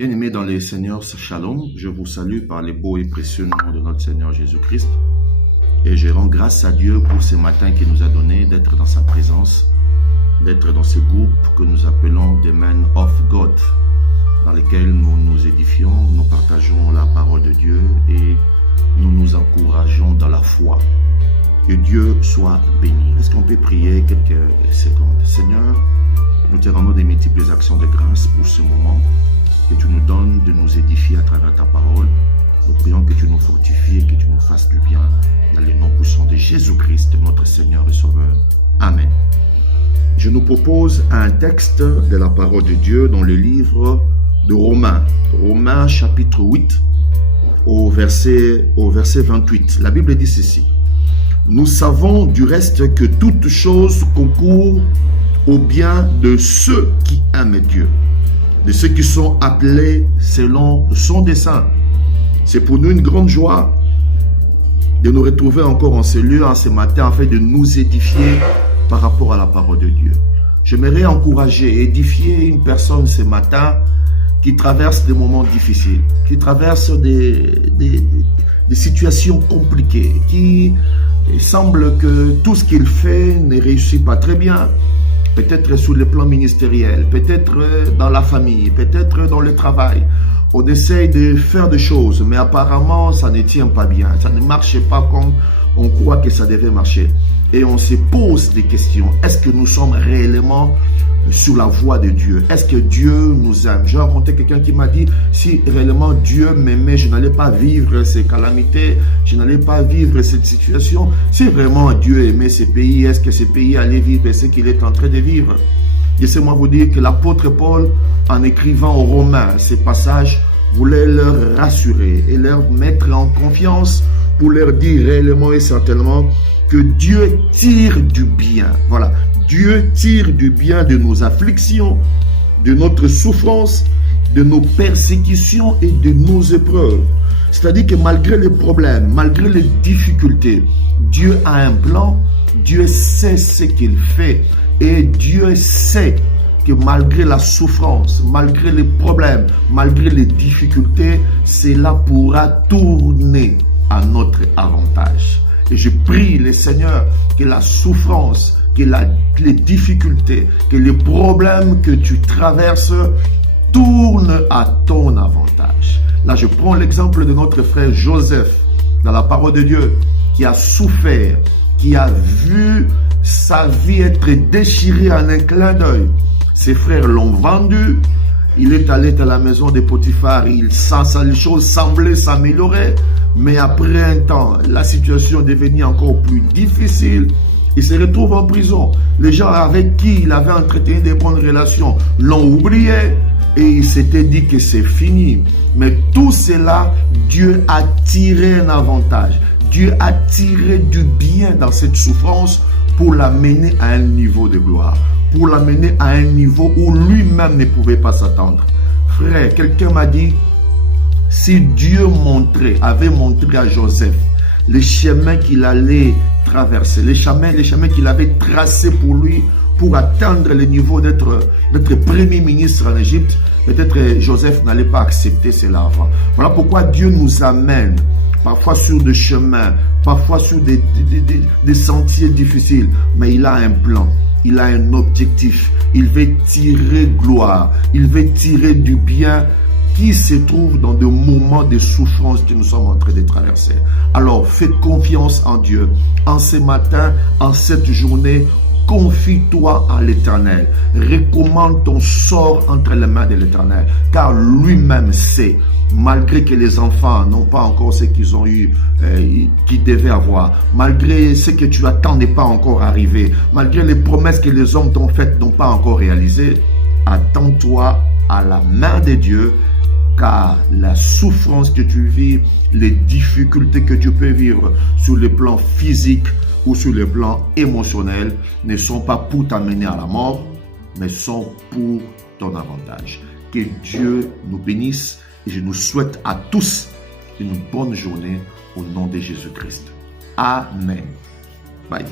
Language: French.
Bien-aimés dans les Seigneurs, Shalom, je vous salue par les beaux et précieux noms de notre Seigneur Jésus-Christ. Et je rends grâce à Dieu pour ce matin qu'il nous a donné d'être dans sa présence, d'être dans ce groupe que nous appelons The Men of God, dans lequel nous nous édifions, nous partageons la parole de Dieu et nous nous encourageons dans la foi. Que Dieu soit béni. Est-ce qu'on peut prier quelques secondes? Seigneur, nous te rendons des multiples actions de grâce pour ce moment que tu nous donnes de nous édifier à travers ta parole. Nous prions que tu nous fortifies et que tu nous fasses du bien dans le nom puissant de Jésus-Christ, notre Seigneur et Sauveur. Amen. Je nous propose un texte de la parole de Dieu dans le livre de Romains. Romains chapitre 8 au verset 28. La Bible dit ceci. Nous savons du reste que toute chose concourt au bien de ceux qui aiment Dieu, de ceux qui sont appelés selon son dessein. C'est pour nous une grande joie de nous retrouver encore en ce lieu, en ce matin, afin de nous édifier par rapport à la parole de Dieu. J'aimerais encourager, édifier une personne ce matin qui traverse des moments difficiles, qui traverse des situations compliquées, qui semble que tout ce qu'il fait ne réussit pas très bien. Peut-être sur le plan ministériel, peut-être dans la famille, peut-être dans le travail. On essaye de faire des choses, mais apparemment, ça ne tient pas bien. Ça ne marche pas comme on croit que ça devait marcher. Et on se pose des questions. Est-ce que nous sommes réellement sur la voie de Dieu? Est-ce que Dieu nous aime? J'ai rencontré quelqu'un qui m'a dit, si réellement Dieu m'aimait, je n'allais pas vivre ces calamités, je n'allais pas vivre cette situation. Si vraiment Dieu aimait ces pays, est-ce que ces pays allaient vivre ce qu'il est en train de vivre? Laissez-moi vous dire que l'apôtre Paul, en écrivant aux Romains ces passages, voulait leur rassurer et leur mettre en confiance pour leur dire réellement et certainement que Dieu tire du bien. Voilà. Dieu tire du bien de nos afflictions, de notre souffrance, de nos persécutions et de nos épreuves. C'est-à-dire que malgré les problèmes, malgré les difficultés, Dieu a un plan, Dieu sait ce qu'il fait et Dieu sait que malgré la souffrance, malgré les problèmes, malgré les difficultés, cela pourra tourner à notre avantage. Et je prie le Seigneur que la souffrance, que les difficultés, que les problèmes que tu traverses tournent à ton avantage. Là, je prends l'exemple de notre frère Joseph, dans la parole de Dieu, qui a souffert, qui a vu sa vie être déchirée en un clin d'œil. Ses frères l'ont vendu. Il est allé à la maison de Potiphar. Les choses semblaient s'améliorer. Mais après un temps, la situation devenait encore plus difficile. Il se retrouve en prison. Les gens avec qui il avait entretenu des bonnes relations l'ont oublié. Et il s'était dit que c'est fini. Mais tout cela, Dieu a tiré un avantage. Dieu a tiré du bien dans cette souffrance pour l'amener à un niveau de gloire. Pour l'amener à un niveau où lui-même ne pouvait pas s'attendre. Frère, quelqu'un m'a dit, si Dieu avait montré à Joseph les chemins qu'il allait traverser, les chemins qu'il avait tracés pour lui, pour atteindre le niveau d'être premier ministre en Égypte, peut-être Joseph n'allait pas accepter cela avant. Voilà pourquoi Dieu nous amène parfois sur des chemins, parfois sur des sentiers difficiles, mais il a un plan. Il a un objectif. Il veut tirer gloire. Il veut tirer du bien qui se trouve dans des moments de souffrance que nous sommes en train de traverser. Alors, fais confiance en Dieu. En ce matin, en cette journée, confie-toi en l'Éternel. Recommande ton sort entre les mains de l'Éternel. Car lui-même sait, malgré que les enfants n'ont pas encore ce qu'ils ont eu, qu'ils devaient avoir, malgré ce que tu attends n'est pas encore arrivé, malgré les promesses que les hommes t'ont faites n'ont pas encore réalisées, attends-toi à la main de Dieu, car la souffrance que tu vis, les difficultés que tu peux vivre sur le plan physique ou sur le plan émotionnel ne sont pas pour t'amener à la mort, mais sont pour ton avantage. Que Dieu nous bénisse et je nous souhaite à tous une bonne journée au nom de Jésus-Christ. Amen. Bye.